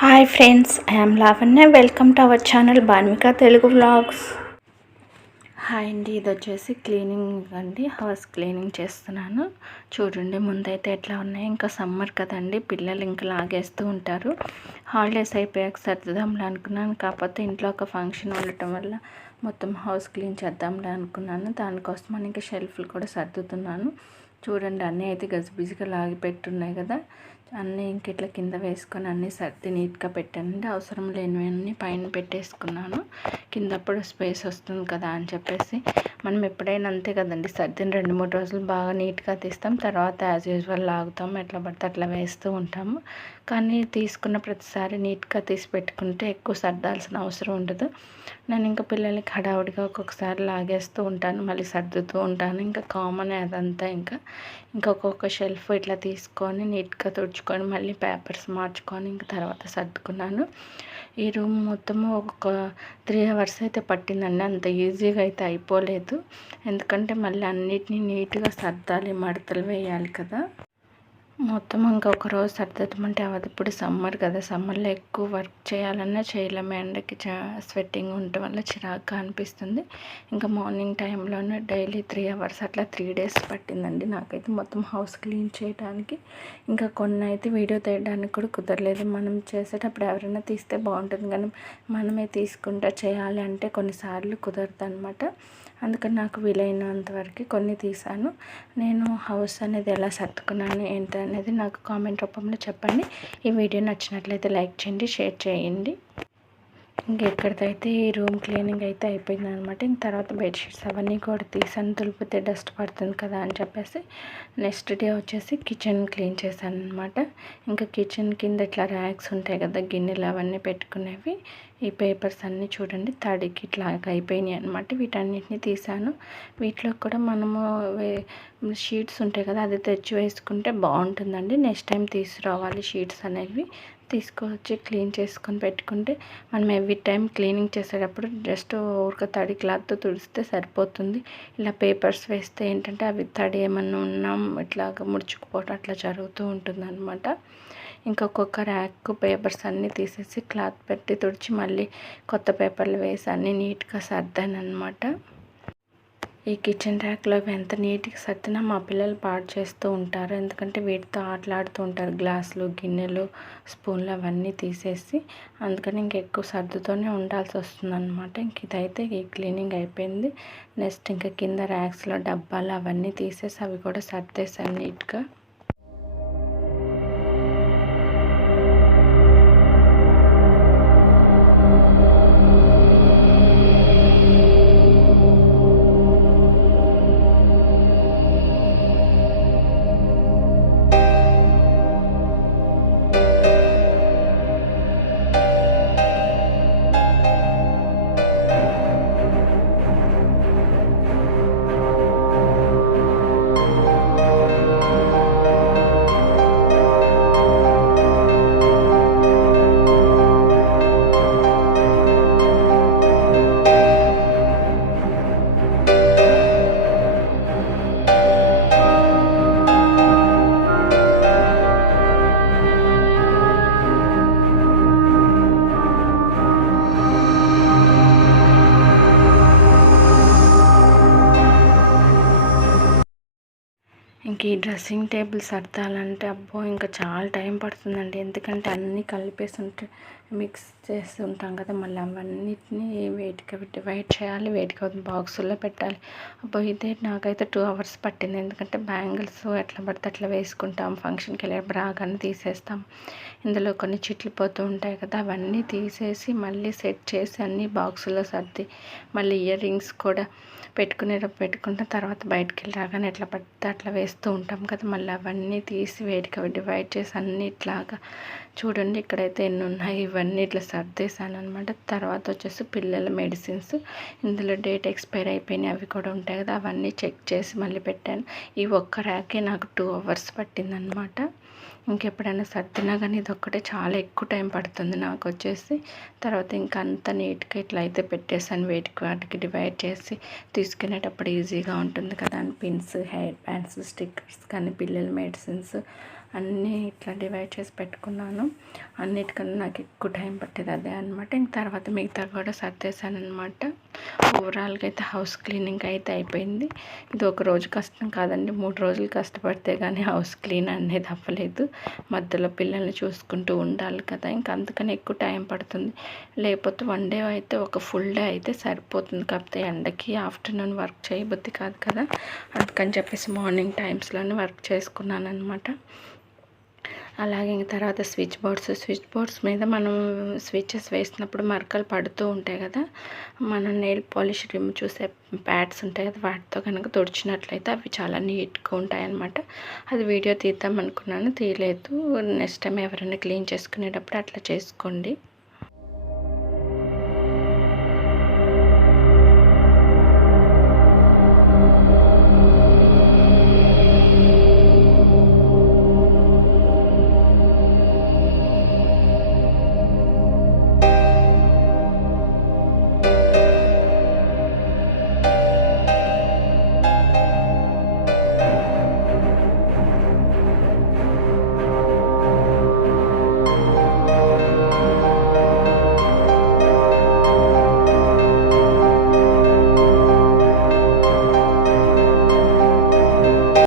Hi friends, I'm Lavanya. Welcome to our channel Banvika Telugu vlogs. Hi అండి, ఇది వచ్చేసి cleaning అండి. హౌస్ క్లీనింగ్ చేస్తున్నాను. చూడండి ముందైతే ఎట్లా ఉన్నాయి. ఇంకా సమ్మర్ కదండి, పిల్లలు ఇంకా లాగేస్తూ ఉంటారు. హాలిడేస్ అయిపోయాక సర్దుదాంలే అనుకున్నాను. కాకపోతే ఇంట్లో ఒక ఫంక్షన్ ఉండటం వల్ల మొత్తం హౌస్ క్లీన్ చేద్దాంలే అనుకున్నాను. దానికోసం ఇంకా షెల్ఫ్లు కూడా సర్దుతున్నాను. చూడండి అన్నీ అయితే గజిబిజిగా లాగి పెట్టున్నాయి కదా. అన్నీ ఇంక ఇట్లా కింద వేసుకొని అన్నీ సర్ది నీట్గా పెట్టానండి. అవసరం లేనివన్నీ పైన పెట్టేసుకున్నాను. కిందప్పుడు స్పేస్ వస్తుంది కదా అని చెప్పేసి. మనం ఎప్పుడైనా అంతే కదండి, సర్దిని 2-3 రోజులు బాగా నీట్గా తీస్తాం. తర్వాత యాజ్ యూజువల్ లాగుతాం, ఎట్లా పడితే అట్లా వేస్తూ ఉంటాము. కానీ తీసుకున్న ప్రతిసారి నీట్గా తీసి పెట్టుకుంటే ఎక్కువ సర్దాల్సిన అవసరం ఉండదు. నేను ఇంకా పిల్లలకి హడావుడిగా ఒక్కొక్కసారి లాగేస్తూ ఉంటాను, మళ్ళీ సర్దుతూ ఉంటాను. ఇంకా కామన్ అదంతా. ఇంకా ఒక్కొక్క షెల్ఫ్ ఇట్లా తీసుకొని నీట్గా తుడుచుకొని మళ్ళీ పేపర్స్ మార్చుకొని ఇంకా తర్వాత సర్దుకున్నాను. ఈ రూమ్ మొత్తము ఒక 3 అవర్స్ అయితే పట్టిందండి. అంత ఈజీగా అయితే అయిపోలేదు. ఎందుకంటే మళ్ళీ అన్నిటినీ నీట్గా సర్దాలి, మడతలు వేయాలి కదా. మొత్తం ఇంకొక రోజు సర్దమంటే అవ్వదు. ఇప్పుడు సమ్మర్ కదా, సమ్మర్లో ఎక్కువ వర్క్ చేయాలన్నా చేయలేము. ఎండకి స్వెట్టింగ్ ఉండటం వల్ల చిరాకుగా అనిపిస్తుంది. ఇంకా మార్నింగ్ టైంలోనే డైలీ 3 అవర్స్ అట్లా 3 డేస్ పట్టిందండి నాకైతే మొత్తం హౌస్ క్లీన్ చేయడానికి. ఇంకా కొన్ని అయితే వీడియో తీయడానికి కూడా కుదరలేదు. మనం చేసేటప్పుడు ఎవరైనా తీస్తే బాగుంటుంది, కానీ మనమే తీసుకుంటా చేయాలి అంటే కొన్నిసార్లు కుదరదు అనమాట. అందుకని నాకు వీలైనంత వరకు కొన్ని తీసాను. నేను హౌస్ అనేది ఎలా సర్దుకున్నాను ఏంటి అనేది నాకు కామెంట్ రూపంలో చెప్పండి. ఈ వీడియో నచ్చినట్లయితే లైక్ చేయండి, షేర్ చేయండి. ఇంకెక్కడిదైతే ఈ రూమ్ క్లీనింగ్ అయితే అయిపోయింది అనమాట. ఇంక తర్వాత బెడ్షీట్స్ అవన్నీ కూడా తీసాను. తులిపితే డస్ట్ పడుతుంది కదా అని చెప్పేసి నెక్స్ట్ డే వచ్చేసి కిచెన్ క్లీన్ చేశాను అనమాట. ఇంకా కిచెన్ కింద ఇట్లా ర్యాక్స్ ఉంటాయి కదా, గిన్నెలు అవన్నీ పెట్టుకునేవి. ఈ పేపర్స్ అన్నీ చూడండి తడికి ఇట్లా అయిపోయినాయి అనమాట. వీటన్నిటిని తీసాను. వీటిలో కూడా మనము షీట్స్ ఉంటాయి కదా, అది తెచ్చి వేసుకుంటే బాగుంటుందండి. నెక్స్ట్ టైం తీసుకురావాలి షీట్స్ అనేవి. తీసుకొచ్చి క్లీన్ చేసుకొని పెట్టుకుంటే మనం ఎవ్రీ టైం క్లీనింగ్ చేసేటప్పుడు జస్ట్ ఊరిక తడి క్లాత్తో తుడిస్తే సరిపోతుంది. ఇలా పేపర్స్ వేస్తే ఏంటంటే అవి తడి ఏమన్నా ఉన్నా ఇట్లాగా ముడుచుకుపోవడం అట్లా జరుగుతూ ఉంటుంది అనమాట. ఇంకొక ర్యాక్ పేపర్స్ అన్నీ తీసేసి క్లాత్ పెట్టి తుడిచి మళ్ళీ కొత్త పేపర్లు వేసి అన్నీ నీట్గా సర్దాను అనమాట. ఈ కిచెన్ ర్యాక్లో ఎంత నీట్గా సర్దినా మా పిల్లలు పాడు చేస్తూ ఉంటారు. ఎందుకంటే వీటితో ఆటలాడుతూ ఉంటారు. గ్లాసులు, గిన్నెలు, స్పూన్లు అవన్నీ తీసేసి. అందుకని ఇంకెక్కువ సర్దుతోనే ఉండాల్సి వస్తుంది అనమాట. ఇంక ఇదైతే ఈ క్లీనింగ్ అయిపోయింది. నెక్స్ట్ ఇంకా కింద ర్యాక్స్లో డబ్బాలు అవన్నీ తీసేసి అవి కూడా సర్దేశాను నీట్గా. ఇంక ఈ డ్రెస్సింగ్ టేబుల్ సర్దాలంటే అబ్బో ఇంకా చాలా టైం పడుతుందండి. ఎందుకంటే అన్నీ కలిపేసి మిక్స్ చేసి ఉంటాం కదా, మళ్ళీ అవన్నిటిని వేటికి డివైడ్ చేయాలి, వేటికి బాక్సుల్లో పెట్టాలి. అబ్బో ఇదే నాకైతే 2 అవర్స్ పట్టింది. ఎందుకంటే బ్యాంగిల్స్ ఎట్లా పడితే అట్లా వేసుకుంటాం, ఫంక్షన్కి వెళ్ళే బ్రాగాన్ని తీసేస్తాం. ఇందులో కొన్ని చిట్లు పోతూ ఉంటాయి కదా, అవన్నీ తీసేసి మళ్ళీ సెట్ చేసి అన్నీ బాక్సుల్లో సర్ది మళ్ళీ ఇయర్ రింగ్స్ కూడా పెట్టుకుంటే తర్వాత బయటకు వెళ్ళి రాగానే ఎట్లా పడితే అట్లా వేస్తూ ఉంటాం కదా, మళ్ళీ అవన్నీ తీసి వేడికి డివైడ్ చేసి అన్నీ ఇట్లాగా చూడండి. ఇక్కడైతే ఎన్ని ఉన్నాయి ఇవన్నీ ఇట్లా సర్దేశాను అనమాట. తర్వాత వచ్చేసి పిల్లల మెడిసిన్స్, ఇందులో డేట్ ఎక్స్పైర్ అయిపోయినాయి అవి కూడా ఉంటాయి కదా, అవన్నీ చెక్ చేసి మళ్ళీ పెట్టాను. ఈ ఒక్క ర్యాకే నాకు 2 అవర్స్ పట్టిందనమాట. ఇంకెప్పుడైనా సర్దినా కానీ ఇది ఒక్కటే చాలా ఎక్కువ టైం పడుతుంది నాకు వచ్చేసి. తర్వాత ఇంకా అంత నీట్గా ఇట్లా అయితే పెట్టేసాను, వాటికి డివైడ్ చేసి తీసుకునేటప్పుడు ఈజీగా ఉంటుంది కదా అని పిన్స్, హెయిర్ బ్యాండ్స్, స్టిక్కర్స్ కానీ పిల్లల మెడిసిన్స్ అన్నీ ఇట్లా డివైడ్ చేసి పెట్టుకున్నాను. అన్నిటికన్నా నాకు ఎక్కువ టైం పట్టేది అదే అనమాట. ఇంక తర్వాత మిగతా కూడా సర్దేశాను అనమాట. ఓవరాల్గా అయితే హౌస్ క్లీనింగ్ అయితే అయిపోయింది. ఇది ఒక రోజు కష్టం కాదండి, 3 రోజులు కష్టపడితే కానీ హౌస్ క్లీన్ అనేది అవ్వలేదు. మధ్యలో పిల్లల్ని చూసుకుంటూ ఉండాలి కదా, ఇంకా అందుకని ఎక్కువ టైం పడుతుంది. లేకపోతే 1 డే అయితే ఒక ఫుల్ డే అయితే సరిపోతుంది. కాకపోతే ఎండకి ఆఫ్టర్నూన్ వర్క్ చేయబుద్ధి కాదు కదా, అందుకని చెప్పేసి మార్నింగ్ టైమ్స్లోనే వర్క్ చేసుకున్నాను అనమాట. అలాగే ఇంక తర్వాత స్విచ్ బోర్డ్స్ మీద మనం స్విచెస్ వేసినప్పుడు మరకలు పడుతూ ఉంటాయి కదా, మనం నెయిల్ పాలిష్ రిమ్ చూసే ప్యాడ్స్ ఉంటాయి కదా, వాటితో కనుక తుడిచినట్లయితే అవి చాలా నీట్గా ఉంటాయన్నమాట. అది వీడియో తీద్దాం అనుకున్నాను, తీయలేదు. నెక్స్ట్ టైం ఎవరైనా క్లీన్ చేసుకునేటప్పుడు అట్లా చేసుకోండి.